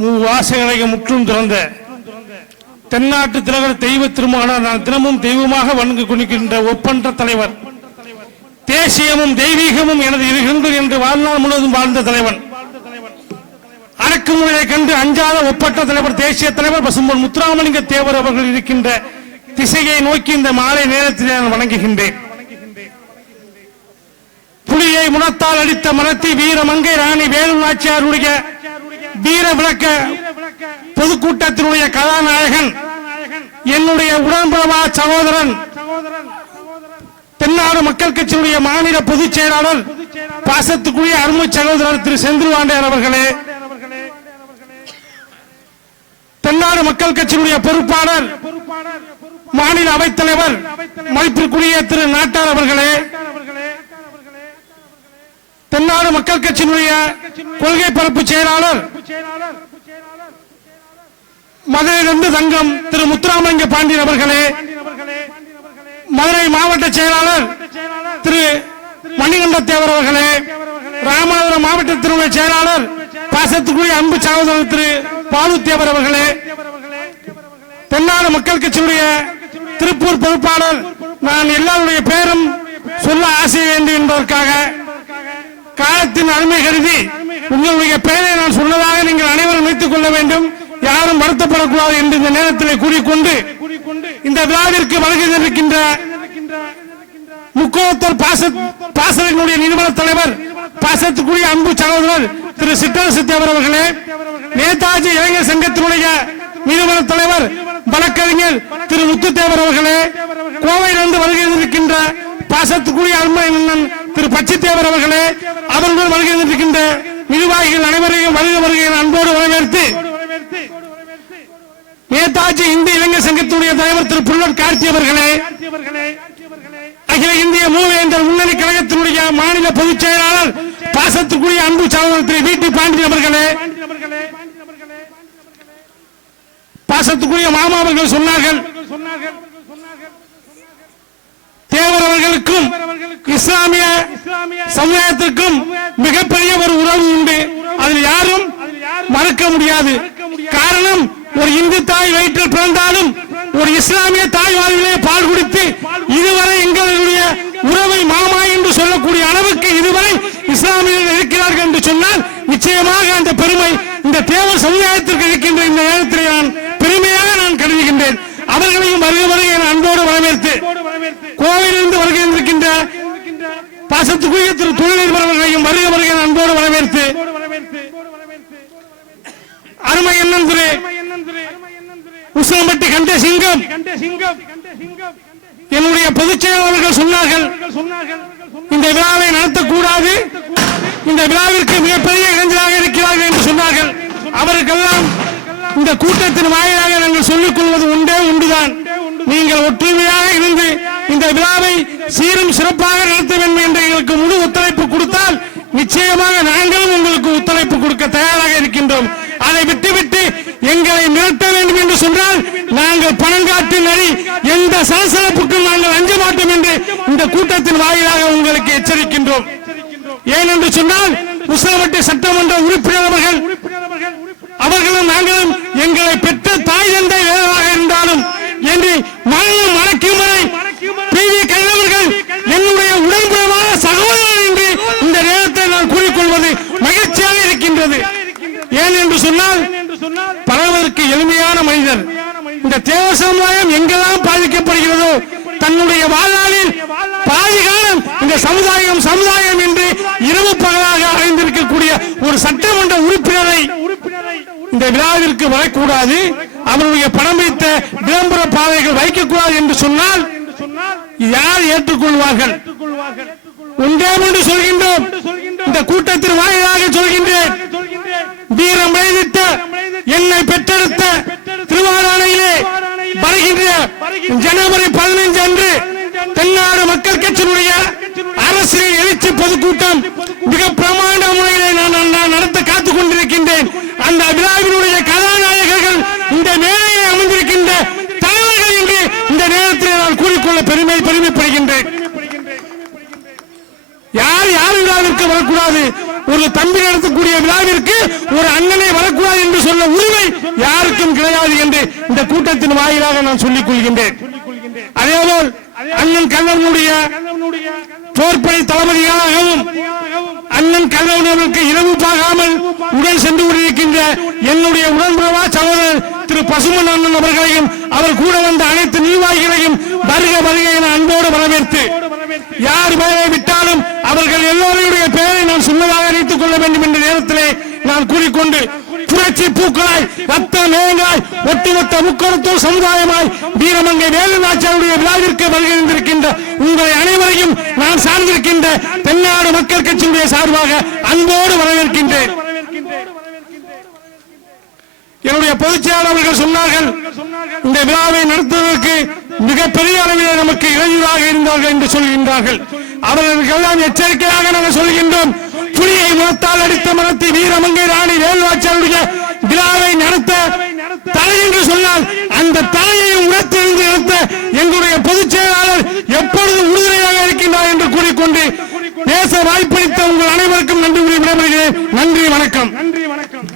மூவாசைகளை முற்றும் திறந்த தென்னாட்டு திலகர் தெய்வ திருமகனார் நான் தினமும் தெய்வமாக வணங்கி கொண்டிருக்கின்ற ஒப்பன்ற தலைவர். தேசியமும் தெய்வீகமும் எனது இருகின்ற என்று வாழ்நாள் முழுவதும் வாழ்ந்த தலைவன். அடக்குமுறையை கண்டு அஞ்சாத ஒப்பற்ற தலைவர் தேசிய தலைவர் பசும்பொன் முத்துராமலிங்க தேவர் அவர்கள் இருக்கின்ற திசையை நோக்கி இந்த மாலை நேரத்தில் நான் வணங்குகின்றேன். புலியை முனத்தால் அடித்த மரத்தி வீரமங்கை ராணி வேலு நாச்சியாருடைய வீர விளக்க பொதுக்கூட்டத்தினுடைய கதாநாயகன் என்னுடைய உடன்பிரவா சகோதரன் தென்னாடு மக்கள் கட்சியினுடைய மாநில பொதுச் செயலாளர் பாசத்துக்குரிய அருமை சகோதரர் திரு செந்தில்வாண்டையர் அவர்களே. தென்னாடு மக்கள் கட்சியினுடைய பொறுப்பாளர் மாநில அவைத்தலைவர் மதிப்பிற்குரிய திரு நாட்டார் அவர்களே. தென்னாடு மக்கள் கட்சியினுடைய கொள்கை பரப்பு செயலாளர் மதுரையிலிருந்து தங்கம் திரு முத்துராமலிங்க பாண்டியன் அவர்களே மதுரை மாவட்ட செயலாளர் திரு மணிகண்டத்தேவர் அவர்களே ராமநாதபுரம் மாவட்டத்தினுடைய செயலாளர் பாசத்துக்குரிய அன்பு சகோதரர் திரு பாலுத்தேவர் அவர்களே. தென்னாடு மக்கள் கட்சியினுடைய திருப்பூர் பொறுப்பாளர். நான் எல்லாருடைய பேரும் சொல்ல ஆசை வேண்டும் என்பதற்காக காலத்தின் அருமை கருதி உங்களுடைய பெயரை நான் சொன்னதாக நீங்கள் அனைவரும் வைத்துக் கொள்ள வேண்டும். யாரும் வருத்தப்படக்கூடாது என்று இந்த நேரத்தில் கூறிக்கொண்டு இந்த விழாவிற்கு வருகை இருக்கின்ற முக்கோத்தர் பாச பாசலினுடைய நிறுவன தலைவர் பாசத்துக்குரிய அன்பு சகோதரர் திரு சித்தரசு தேவர் அவர்களே நேதாஜி இளைஞர் சங்கத்தினுடைய நிறுவன தலைவர் வழக்கறிஞர் திரு முத்துத்தேவர் அவர்களே கோவையிலிருந்து வருகை இருக்கின்ற பாசத்துக்குரிய அன்பை திரு பச்சித்தேவர் அவர்களே அவர்களுடன் வருகை இருக்கின்ற நிர்வாகிகள் அனைவரையும் வருக வருகையில் அன்போடு வரவேற்று நேதாஜி இந்திய இளைஞர் சங்கத்துடைய தலைவர் திரு புல்லர் கார்த்தி அவர்களே அகில இந்திய மூவேந்தர் முன்னணி கழகத்தினுடைய மாநில பொதுச் செயலாளர் பாசத்துக்குரிய அன்பு சகோதரர் திரு வி டி பாண்டியன் அவர்களே பாசத்துக்குரிய மாமா அவர்கள் சொன்னார்கள் அவர்களுக்கும் இஸ்லாமிய சமுதாயத்திற்கும் மிகப்பெரிய ஒரு உறவு உண்டு. அதில் யாரும் மறுக்க முடியாது. காரணம் ஒரு இந்து தாய் வயிற்றில் பிறந்தாலும் ஒரு இஸ்லாமிய தாய் வாழ்விலே பால் குடித்து இதுவரை எங்களுடைய உறவை மாமா என்று சொல்லக்கூடிய அளவுக்கு இதுவரை இஸ்லாமியர்கள் இருக்கிறார்கள் என்று சொன்னால் நிச்சயமாக அந்த பெருமை இந்த தேவர் சமுதாயத்திற்கு இருக்கின்ற இந்த நேரத்தில் நான் பெருமையாக நான் கருதுகின்றேன். அவர்களையும் வருக வருக என அன்போடு வரவேற்று கோவிலிருந்து வருகை இருக்கின்ற பாசத்துக்குரிய திரு தொழிலதிபர் அவர்களையும் வருக வருக என அன்போடு வரவேற்று அருமை என்னும் திரு உசிலம்பட்டி கண்ட சிங்கம் என்னுடைய பொதுச் செயலாளர்கள் சொன்னார்கள் இந்த விழாவை நடத்தக்கூடாது. இந்த விழாவிற்கு மிகப்பெரிய இளைஞராக இருக்கிறார்கள் என்று சொன்னார்கள். அவருக்கெல்லாம் இந்த கூட்டத்தின் வாயிலாக நாங்கள் சொல்லிக் கொள்வது உண்டே உண்டுதான் நீங்கள் ஒற்றுமையாக இருந்து இந்த விழாவை சீரும் சிறப்பாக நடத்த வேண்டும் என்று எங்களுக்கு முழு ஒத்துழைப்பு கொடுத்தால் நிச்சயமாக நாங்களும் உங்களுக்கு ஒத்துழைப்பு கொடுக்க தயாராக இருக்கின்றோம். அதை விட்டுவிட்டு எங்களை நிறுத்த வேண்டும் என்று சொன்னால் நாங்கள் பணங்காட்டு நடி எந்த சலசலப்புக்கும் நாங்கள் அஞ்ச மாட்டோம் என்று இந்த கூட்டத்தின் வாயிலாக உங்களுக்கு எச்சரிக்கின்றோம். ஏனென்று சொன்னால் முசலவட்டி சட்டமன்ற உறுப்பினர் அவர்கள் அவர்களும் நாங்களும் எங்களை பெற்ற தாய் தந்தை வேறாக இருந்தாலும் என்று மரணம் மறக்கும் வரை பி வி கல்லவர்கள் என்னுடைய உடன்புறமான சகோதரர் என்று இந்த நேரத்தை நான் மகிழ்ச்சியாக இருக்கின்றது. ஏன் என்று சொன்னால் பலவதற்கு எளிமையான மனிதர். இந்த தேவ சமுதாயம் எங்கெல்லாம் பாதிக்கப்படுகிறதோ தன்னுடைய வாழ்நாளில் பாதி காலம் இந்த சமுதாயம் சமுதாயம் என்று இரவு பகலாக அறிந்திருக்கக்கூடிய ஒரு சட்டமன்ற உறுப்பினரை இந்த விழாவிற்கு வரக்கூடாது. அவருடைய பணம் வைத்த விளம்பர பாதைகள் வைக்கக்கூடாது என்று சொன்னால் யார் ஏற்றுக்கொள்வார்கள்? ஒன்றே ஒன்று சொல்கின்றோம். இந்த கூட்டத்தின் வாயிலாக சொல்கின்றேன். வீரம் விளைவித்த என்னை பெற்றெடுத்த திருவாரணையிலே வருகின்ற ஜனவரி பதினைஞ்சு அன்று தென்னாடு மக்கள் கட்சியினுடைய அரசியல் எழுச்சி பொதுக்கூட்டம் மிக பிரமாண்ட முறையிலே நான் நான் நடத்த காத்துக் கொண்டிருக்கின்றேன் அந்த விழாவினுடைய கதாநாயகர்கள் இந்த மேடையை அமைந்திருக்கின்ற தலைவர்கள் என்று இந்த நேரத்தில் நான் கூறிக்கொள்ள பெருமை பெருமைப்படுகின்றேன் யார் யார் வரக்கூடாது. ஒரு தம்பி நடத்தக்கூடிய விழாவிற்கு ஒரு அண்ணனை வரக்கூடாது என்று சொல்ல உரிமை யாருக்கும் கிடையாது என்று இந்த கூட்டத்தின் வாயிலாக நான் சொல்லிக் கொள்கின்றேன். அதேபோல் அண்ணன் கண்ணனுடைய போர்ப்படை தளபதியாகவும் அண்ணன் கண்ணவர்களுக்கு இரவு பார்க்காமல் உடன் சென்று கொண்டிருக்கின்ற என்னுடைய உடன்பிறவா சகோதரர் திரு பசுமன் அண்ணன் அவர்களையும் அவர் கூட வந்த அனைத்து நிர்வாகிகளையும் வருக வருக என அன்போடு வரவேற்று யார் பெயரை விட்டாலும் அவர்கள் எல்லோருடைய பெயரை நான் சொன்னதாக நினைத்துக் கொள்ள வேண்டும் என்ற நேரத்திலே நான் கூறிக்கொண்டு புரட்சி பூக்களாய் ரத்த நேயங்களாய் ஒட்டுமொத்த முக்கோணத்தோர் சமுதாயமாய் வீரமங்கை வேலுநாச்சாருடைய விழாவிற்கு வருகின்றிருக்கின்ற உங்களை அனைவரையும் நான் சார்ந்திருக்கின்ற தென்னாடு மக்கள் கட்சியினுடைய சார்பாக அன்போடு வரவேற்கின்றேன் என்னுடைய பொதுச் சொன்னார்கள் இந்த விழாவை நடத்துவதற்கு மிகப்பெரிய அளவில் நமக்கு இளைஞராக இருந்தார்கள் என்று சொல்கின்றார்கள். அவர்களுக்கெல்லாம் எச்சரிக்கையாக நாங்கள் சொல்கின்றோம் புலியை முகத்தால் அடித்த மரத்தை வீரமங்கை ராணி வேல்வாச்சாருடைய விழாவை நடத்த தலை என்று சொன்னால் அந்த தலையையும் உணர்த்தெறிந்து நடத்த எங்களுடைய பொதுச் செயலாளர் எப்பொழுது உறுதுணையாக இருக்கின்றார் என்று கூறிக்கொண்டு பேச வாய்ப்பளித்த உங்கள் அனைவருக்கும் நன்றி விடைபெறுகிறேன். நன்றி வணக்கம் நன்றி வணக்கம்.